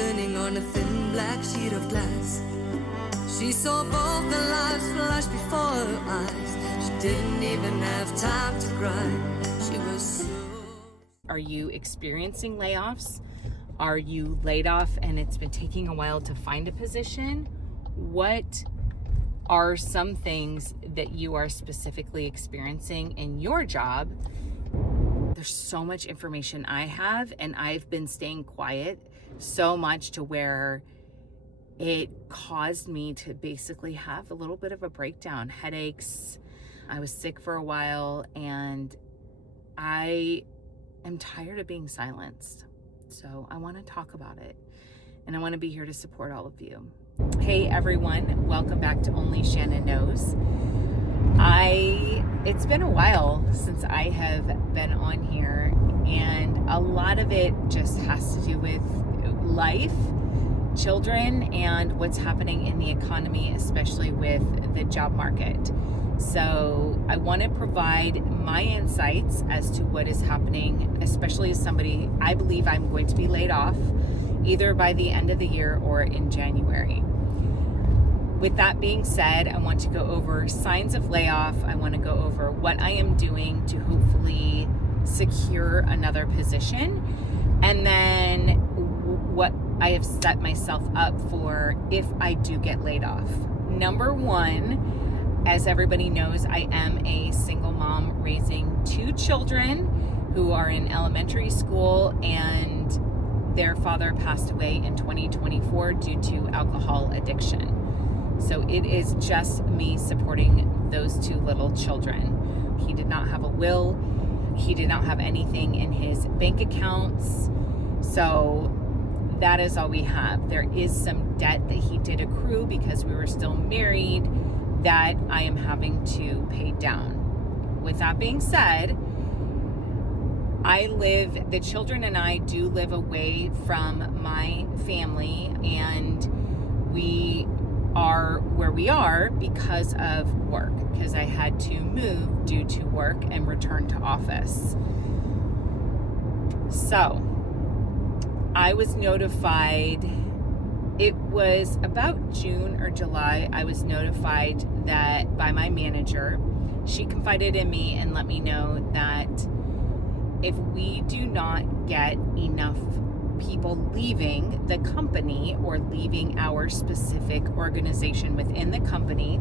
turning on a thin black sheet of glass. She saw both the lives flash before her eyes. She didn't even have time to cry. She was so... Are you experiencing layoffs? Are you laid off and it's been taking a while to find a position? What are some things that you are specifically experiencing in your job? There's so much information I have, and I've been staying quiet so much to where it caused me to basically have a little bit of a breakdown, headaches. I was sick for a while, and I am tired of being silenced. So I want to talk about it, and I want to be here to support all of you. Hey everyone, welcome back to Only Shannon Knows. It's been a while since I have been on here, and a lot of it just has to do with life, children, and what's happening in the economy, especially with the job market. So I want to provide my insights as to what is happening, especially as somebody, I believe I'm going to be laid off either by the end of the year or in January. With that being said, I want to go over signs of layoff. I want to go over what I am doing to hopefully secure another position, and then what I have set myself up for if I do get laid off. Number one, as everybody knows, I am a single mom raising 2 children who are in elementary school, and their father passed away in 2024 due to alcohol addiction. So it is just me supporting those 2 little children. He did not have a will. He did not have anything in his bank accounts. So that is all we have. There is some debt that he did accrue because we were still married that I am having to pay down. With that being said, the children and I do live away from my family, and we are where we are because of work, because I had to move due to work and return to office. So I was notified, it was about June or July, I was notified that by my manager, she confided in me and let me know that if we do not get enough people leaving the company or leaving our specific organization within the company,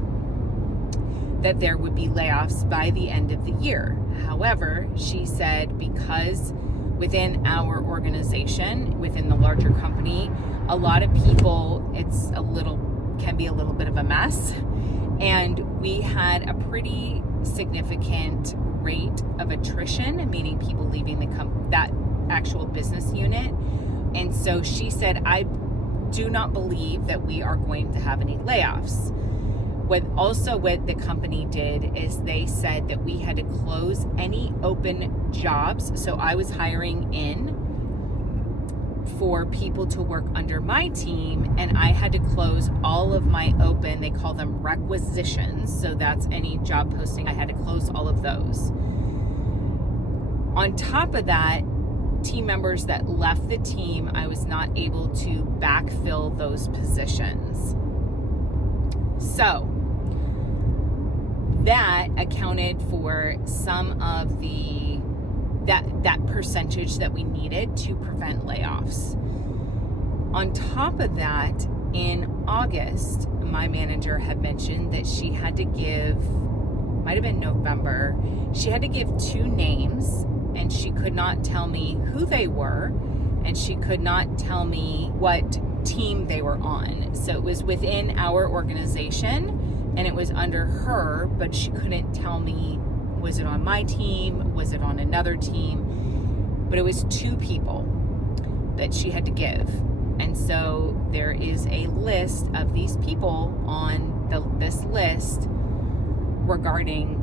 that there would be layoffs by the end of the year. However, she said because within our organization, within the larger company, a lot of people, can be a little bit of a mess. And we had a pretty significant rate of attrition, meaning people leaving that actual business unit. And so she said, I do not believe that we are going to have any layoffs. What the company did is they said that we had to close any open jobs. So I was hiring in for people to work under my team, and I had to close all of my open, they call them requisitions. So that's any job posting. I had to close all of those. On top of that, team members that left the team, I was not able to backfill those positions. So that accounted for some of that percentage that we needed to prevent layoffs. On top of that, in August, my manager had mentioned that she had to give, might have been November, she had to give 2 names, and she could not tell me who they were, and she could not tell me what team they were on. So it was within our organization, and it was under her, but she couldn't tell me, was it on my team? Was it on another team? But it was 2 people that she had to give. And so there is a list of these people on this list regarding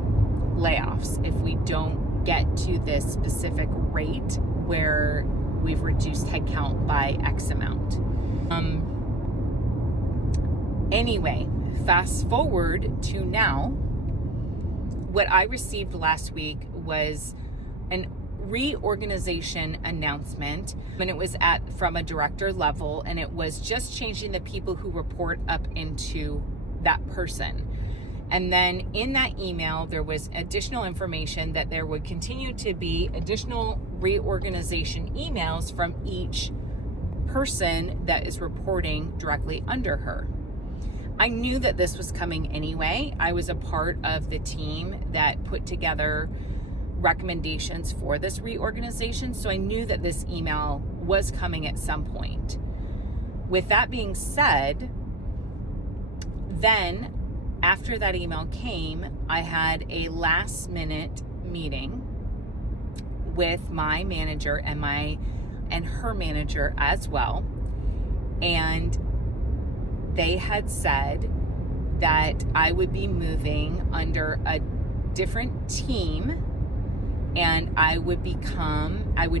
layoffs if we don't get to this specific rate where we've reduced headcount by X amount. Anyway, fast forward to now. What I received last week was a reorganization announcement, and it was from a director level, and it was just changing the people who report up into that person. And then in that email, there was additional information that there would continue to be additional reorganization emails from each person that is reporting directly under her. I knew that this was coming anyway. I was a part of the team that put together recommendations for this reorganization, so I knew that this email was coming at some point. With that being said, then after that email came, I had a last minute meeting with my manager and her manager as well. And they had said that I would be moving under a different team, and I would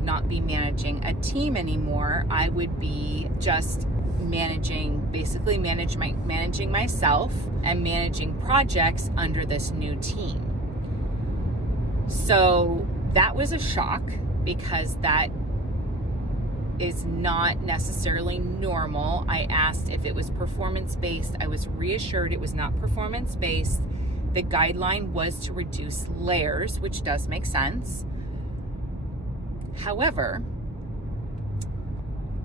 not be managing a team anymore. I would be just managing myself and managing projects under this new team. So that was a shock, because that is not necessarily normal. I asked if it was performance-based. I was reassured it was not performance-based. The guideline was to reduce layers, which does make sense. However,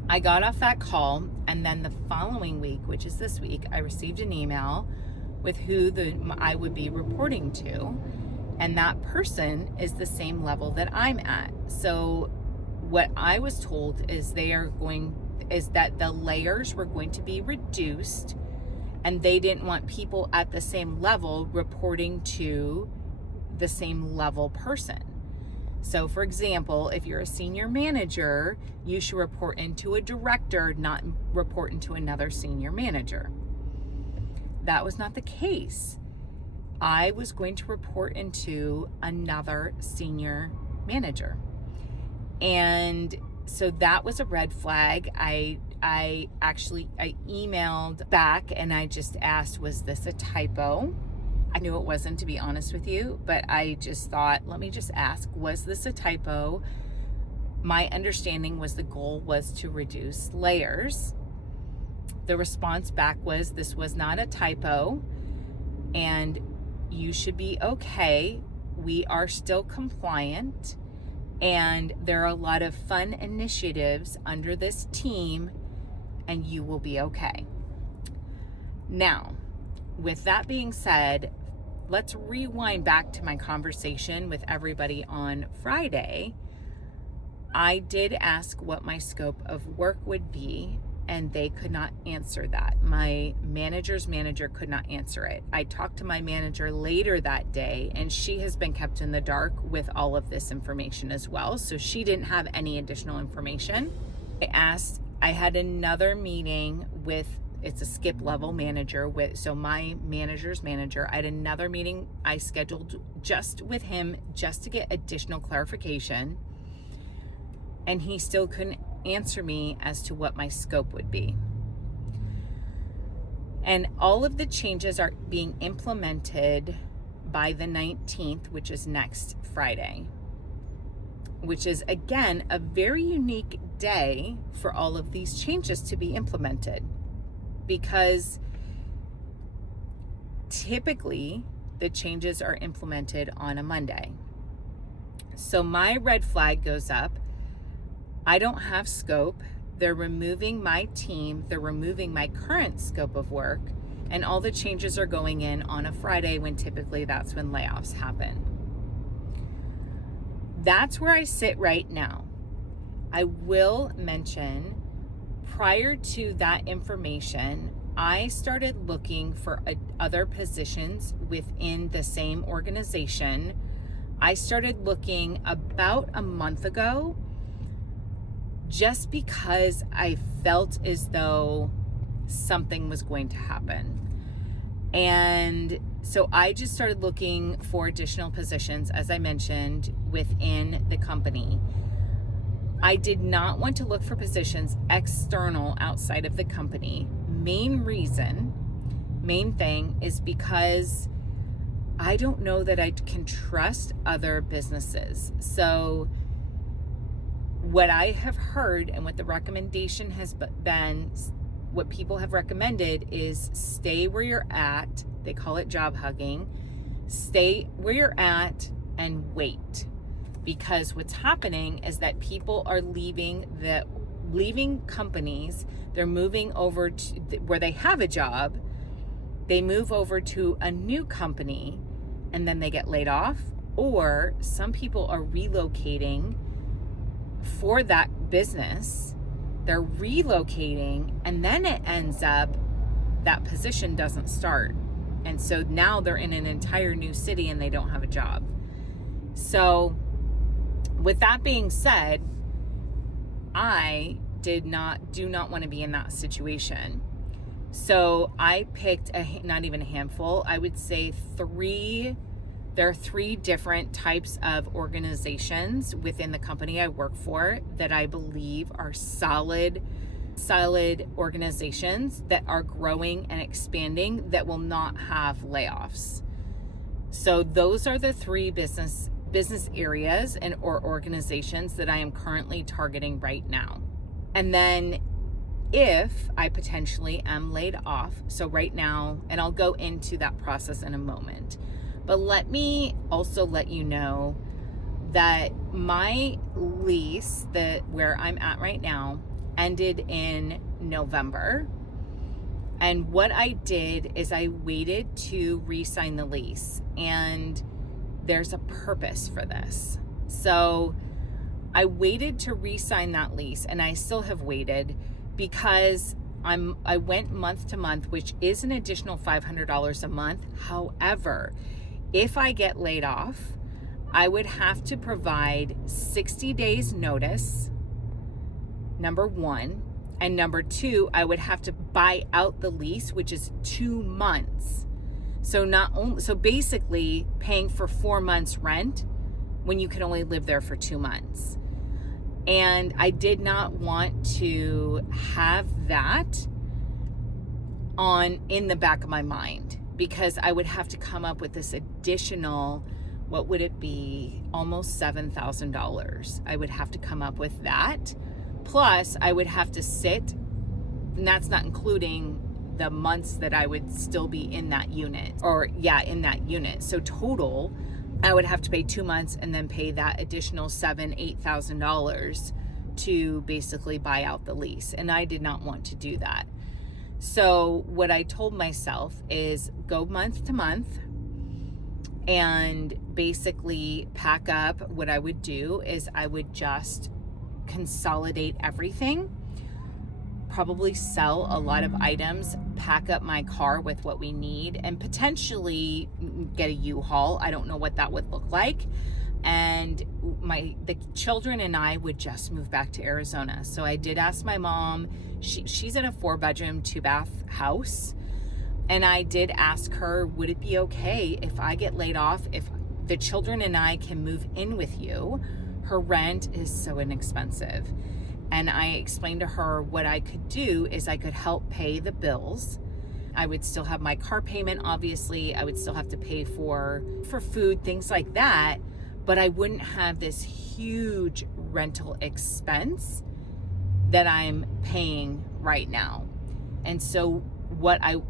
I got off that call, and then the following week, which is this week, I received an email with who I would be reporting to, and that person is the same level that I'm at. So what I was told is that the layers were going to be reduced, and they didn't want people at the same level reporting to the same level person. So for example, if you're a senior manager, you should report into a director, not report into another senior manager. That was not the case. I was going to report into another senior manager. And so that was a red flag. I emailed back and I just asked, was this a typo? I knew it wasn't, to be honest with you, but I just thought, let me just ask, was this a typo? My understanding was the goal was to reduce layers. The response back was, this was not a typo, and you should be okay. We are still compliant, and there are a lot of fun initiatives under this team, and you will be okay. Now, with that being said, let's rewind back to my conversation with everybody on Friday. I did ask what my scope of work would be, and they could not answer that. My manager's manager could not answer it. I talked to my manager later that day, and she has been kept in the dark with all of this information as well, so she didn't have any additional information. I had another meeting with, it's a skip level manager, so my manager's manager. I had another meeting I scheduled just with him, just to get additional clarification, and he still couldn't answer me as to what my scope would be. And all of the changes are being implemented by the 19th, which is next Friday, which is again a very unique day for all of these changes to be implemented, because typically the changes are implemented on a Monday. So my red flag goes up. I don't have scope. They're removing my team. They're removing my current scope of work, and all the changes are going in on a Friday, when typically that's when layoffs happen. That's where I sit right now. I will mention, prior to that information, I started looking for other positions within the same organization. I started looking about a month ago, just because I felt as though something was going to happen. And so I just started looking for additional positions, as I mentioned, within the company. I did not want to look for positions external outside of the company. Main thing is because I don't know that I can trust other businesses. So what I have heard and what the recommendation has been, what people have recommended is stay where you're at. They call it job hugging. Stay where you're at and wait. Because what's happening is that people are leaving companies. They're moving over to where they have a job. They move over to a new company and then they get laid off. Or some people are relocating for that business. They're relocating and then it ends up that position doesn't start. And so now they're in an entire new city and they don't have a job. So with that being said, I do not want to be in that situation. So I picked not even a handful, I would say there are 3 different types of organizations within the company I work for that I believe are solid organizations that are growing and expanding that will not have layoffs. So those are the 3 business areas or organizations that I am currently targeting right now. And then if I potentially am laid off, so right now, and I'll go into that process in a moment, but let me also let you know that my lease, where I'm at right now, ended in November. And what I did is I waited to re-sign the lease, and there's a purpose for this. So I waited to re-sign that lease, and I still have waited because I went month to month, which is an additional $500 a month. However, if I get laid off, I would have to provide 60 days notice, number 1. And number 2, I would have to buy out the lease, which is 2 months. So basically paying for 4 months rent when you can only live there for 2 months. And I did not want to have that in the back of my mind, because I would have to come up with this additional, what would it be? Almost $7,000. I would have to come up with that. Plus I would have to sit, and that's not including the months that I would still be in that unit, in that unit. So total, I would have to pay 2 months and then pay that additional $8,000 to basically buy out the lease. And I did not want to do that. So what I told myself is go month to month and basically pack up. What I would do is I would just consolidate everything, probably sell a lot of items, pack up my car with what we need, and potentially get a U-Haul. I don't know what that would look like. And the children and I would just move back to Arizona. So I did ask my mom. She's in a 4-bedroom, 2-bath house. And I did ask her, would it be okay if I get laid off, if the children and I can move in with you? Her rent is so inexpensive. And I explained to her what I could do is I could help pay the bills. I would still have my car payment, obviously. I would still have to pay for food, things like that. But I wouldn't have this huge rental expense that I'm paying right now. And so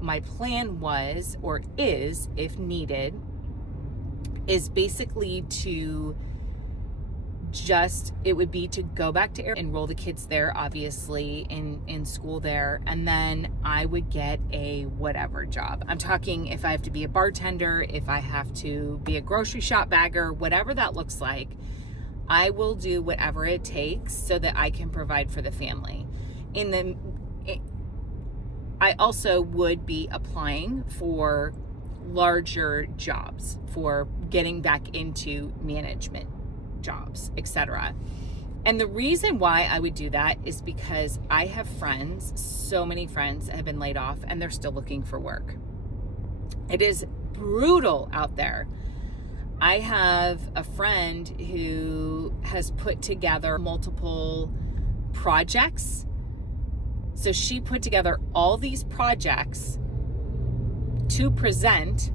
my plan was, or is, if needed, is basically it would be to go back to enroll the kids there, obviously in school there, and then I would get a whatever job. I'm talking if I have to be a bartender, if I have to be a grocery shop bagger, whatever that looks like, I will do whatever it takes so that I can provide for the family. I also would be applying for larger jobs, for getting back into management jobs, etc. And the reason why I would do that is because I have friends, so many friends that have been laid off and they're still looking for work. It is brutal out there. I have a friend who has put together multiple projects. So she put together all these projects to present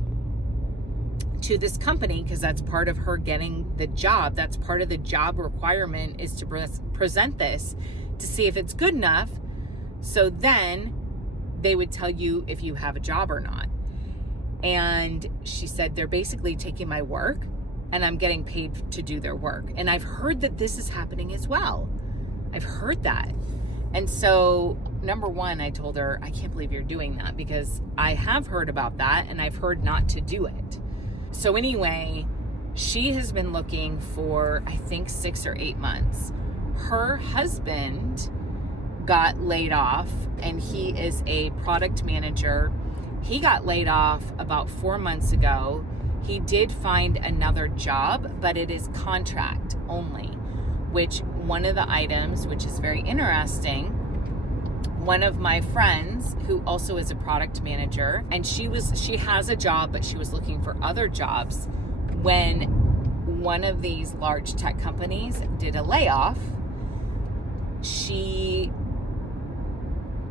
to this company, because that's part of her getting the job. That's part of the job requirement, is to present this to see if it's good enough. So then they would tell you if you have a job or not. And she said, they're basically taking my work and I'm getting paid to do their work. And I've heard that this is happening as well. I've heard that. And so, number one, I told her, I can't believe you're doing that, because I have heard about that and I've heard not to do it. So anyway, she has been looking for, I think, 6 or 8 months. Her husband got laid off, and he is a product manager. He got laid off about 4 months ago. He did find another job, but it is contract only, which one of the items, which is very interesting, one of my friends who also is a product manager, and she has a job, but she was looking for other jobs when one of these large tech companies did a layoff. She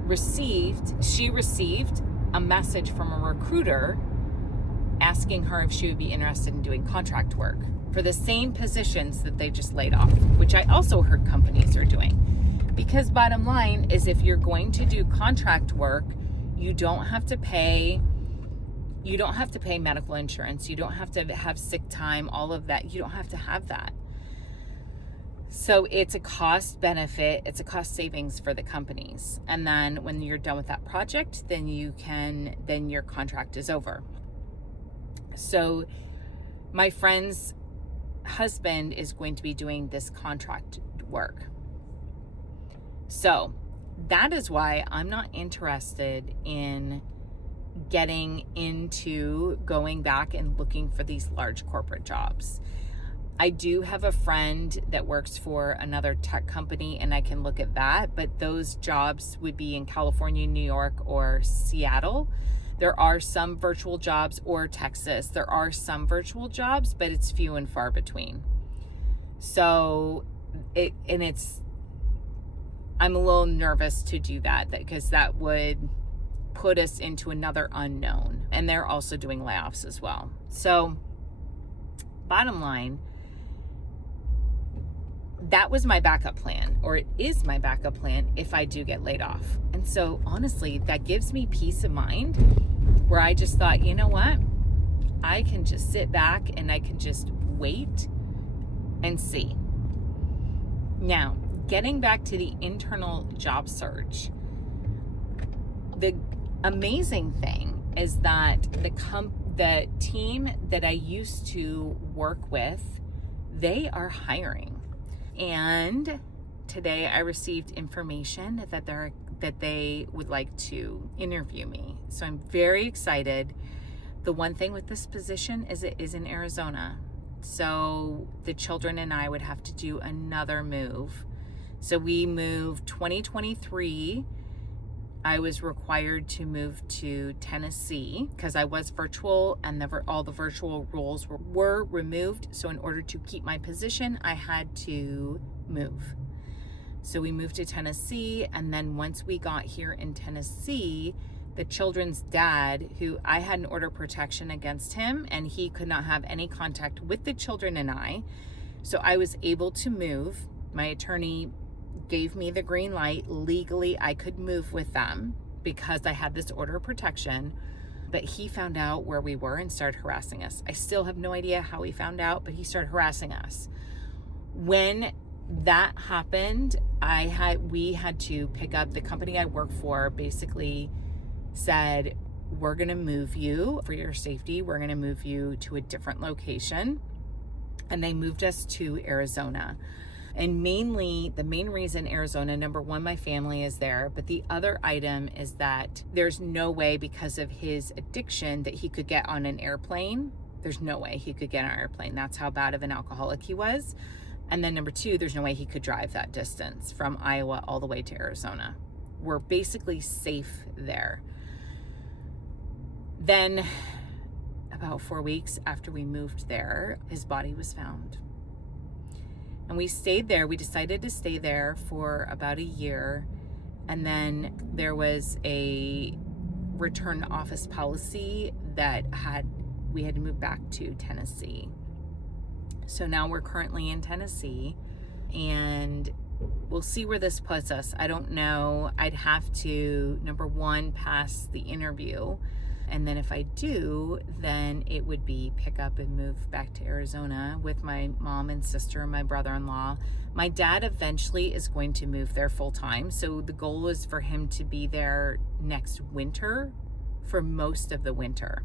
received a message from a recruiter asking her if she would be interested in doing contract work for the same positions that they just laid off, which I also heard companies are doing. Because bottom line is, if you're going to do contract work, you don't have to pay medical insurance. You don't have to have sick time, all of that. You don't have to have that. So it's a cost benefit, it's a cost savings for the companies. And then when you're done with that project, then your contract is over. So my friend's husband is going to be doing this contract work. So that is why I'm not interested in getting into going back and looking for these large corporate jobs. I do have a friend that works for another tech company, and I can look at that, but those jobs would be in California, New York, or Seattle. There are some virtual jobs, or Texas. There are some virtual jobs, but it's few and far between. So I'm a little nervous to do that, because that would put us into another unknown. And they're also doing layoffs as well. So bottom line, that was my backup plan, or it is my backup plan if I do get laid off. And so honestly, that gives me peace of mind, where I just thought, you know what? I can just sit back and I can just wait and see. Now, getting back to the internal job search, the amazing thing is that the team that I used to work with, they are hiring. And today I received information that they would like to interview me. So I'm very excited. The one thing with this position is it is in Arizona. So the children and I would have to do another move. So we moved 2023. I was required to move to Tennessee because I was virtual, and all the virtual roles were removed. So in order to keep my position, I had to move. So we moved to Tennessee, and then once we got here in Tennessee, the children's dad, who I had an order of protection against him, and he could not have any contact with the children and I. So I was able to move. My attorney gave me the green light. Legally, I could move with them because I had this order of protection. But he found out where we were and started harassing us. I still have no idea how he found out, but he started harassing us. When that happened, we had to pick up. The company I work for basically said, we're going to move you for your safety. We're going to move you to a different location. And they moved us to Arizona. And mainly, the main reason Arizona, number one, my family is there. But the other item is that there's no way, because of his addiction, that he could get on an airplane. There's no way he could get on an airplane. That's how bad of an alcoholic he was. And then number two, there's no way he could drive that distance from Iowa all the way to Arizona. We're basically safe there. Then, about 4 weeks after we moved there, his body was found. And we stayed there. We decided to stay there for about a year. And then there was a return to office policy that had we had to move back to Tennessee. So now we're currently in Tennessee, and we'll see where this puts us. I don't know. I'd have to, number one, pass the interview. And then if I do, then it would be pick up and move back to Arizona with my mom and sister and my brother-in-law. My dad eventually is going to move there full time. So the goal is for him to be there next winter for most of the winter.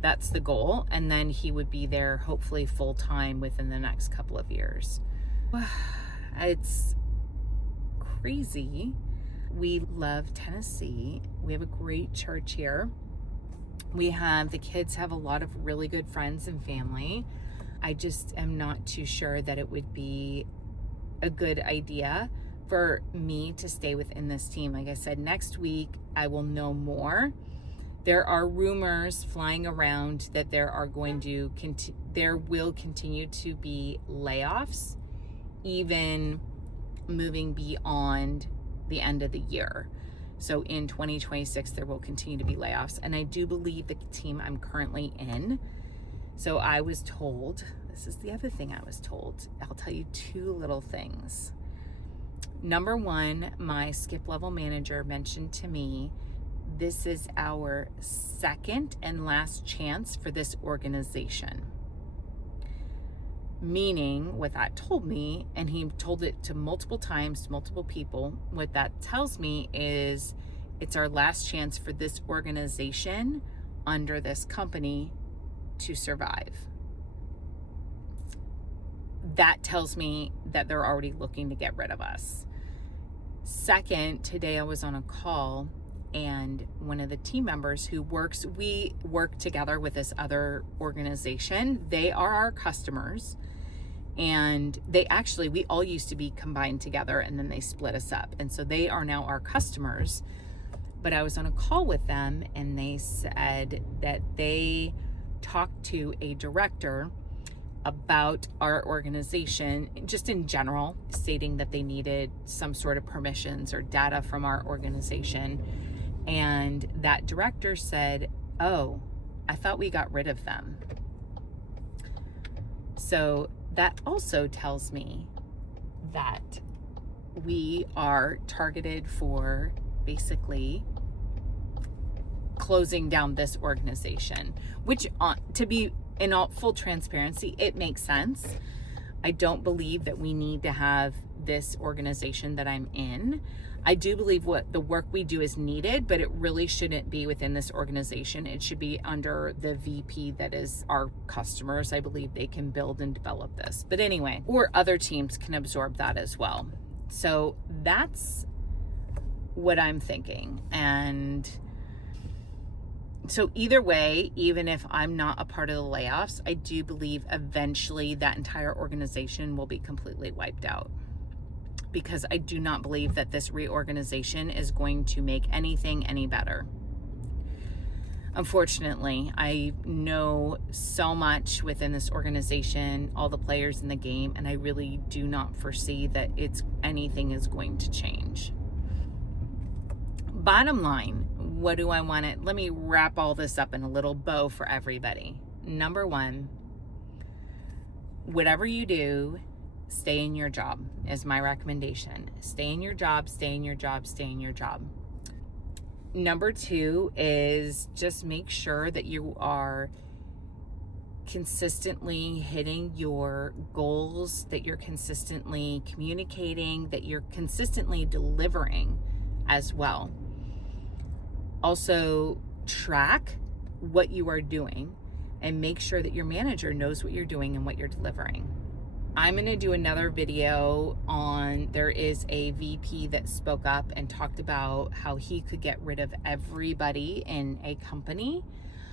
That's the goal. And then he would be there hopefully full time within the next couple of years. It's crazy. We love Tennessee. We have a great church here. The kids have a lot of really good friends and family. I just am not too sure that it would be a good idea for me to stay within this team. Like I said, next week I will know more. There are rumors flying around that there will continue to be layoffs, even moving beyond the end of the year. So in 2026, there will continue to be layoffs. And I do believe the team I'm currently in. So I was told, this is the other thing I was told. I'll tell you two little things. Number one, my skip level manager mentioned to me, this is our second and last chance for this organization. Meaning, what that told me, and he told it to multiple times, to multiple people, what that tells me is it's our last chance for this organization under this company to survive. That tells me that they're already looking to get rid of us. Second, today I was on a call, and one of the team members we work together with this other organization. They are our customers. And we all used to be combined together, and then they split us up. And so they are now our customers. But I was on a call with them, and they said that they talked to a director about our organization, just in general, stating that they needed some sort of permissions or data from our organization. And that director said, "Oh, I thought we got rid of them." So that also tells me that we are targeted for basically closing down this organization, which, to be in all full transparency, it makes sense. I don't believe that we need to have this organization that I'm in. I do believe what the work we do is needed, but it really shouldn't be within this organization. It should be under the VP that is our customers. I believe they can build and develop this. But anyway, or other teams can absorb that as well. So that's what I'm thinking. And so either way, even if I'm not a part of the layoffs, I do believe eventually that entire organization will be completely wiped out, because I do not believe that this reorganization is going to make anything any better. Unfortunately, I know so much within this organization, all the players in the game, and I really do not foresee that anything is going to change. Bottom line, what do I want to, let me wrap all this up in a little bow for everybody. Number one, whatever you do, stay in your job is my recommendation. Stay in your job, stay in your job, stay in your job. Number two is just make sure that you are consistently hitting your goals, that you're consistently communicating, that you're consistently delivering as well. Also, track what you are doing and make sure that your manager knows what you're doing and what you're delivering. I'm going to do another video there is a VP that spoke up and talked about how he could get rid of everybody in a company,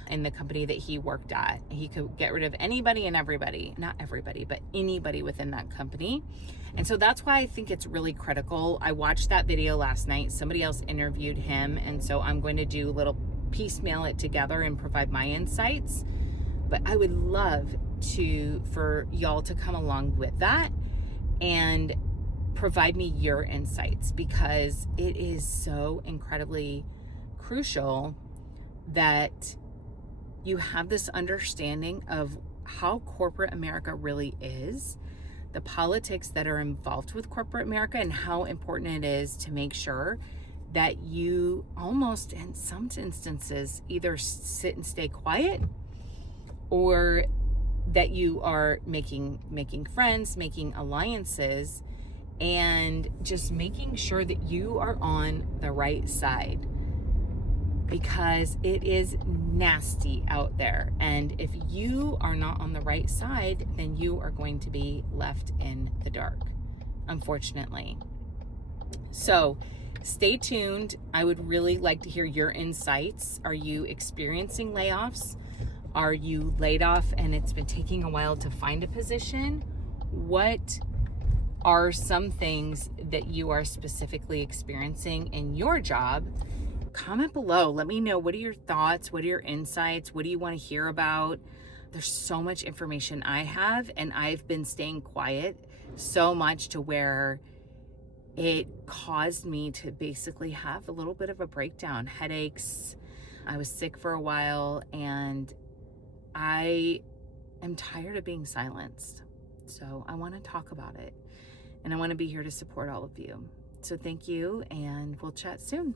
in the company that he worked at. He could get rid of anybody and everybody, not everybody, but anybody within that company. And so that's why I think it's really critical. I watched that video last night. Somebody else interviewed him. And so I'm going to do a little piecemeal it together and provide my insights. But I would love for y'all to come along with that and provide me your insights, because it is so incredibly crucial that you have this understanding of how corporate America really is, the politics that are involved with corporate America, and how important it is to make sure that you almost, in some instances, either sit and stay quiet, or that you are making friends, making alliances, and just making sure that you are on the right side, because it is nasty out there. And if you are not on the right side, then you are going to be left in the dark, unfortunately. So stay tuned. I would really like to hear your insights. Are you experiencing layoffs? Are you laid off and it's been taking a while to find a position? What are some things that you are specifically experiencing in your job? Comment below. Let me know, what are your thoughts? What are your insights? What do you want to hear about? There's so much information I have, and I've been staying quiet so much to where it caused me to basically have a little bit of a breakdown, headaches. I was sick for a while, and I am tired of being silenced. So I want to talk about it, and I want to be here to support all of you. So thank you, and we'll chat soon.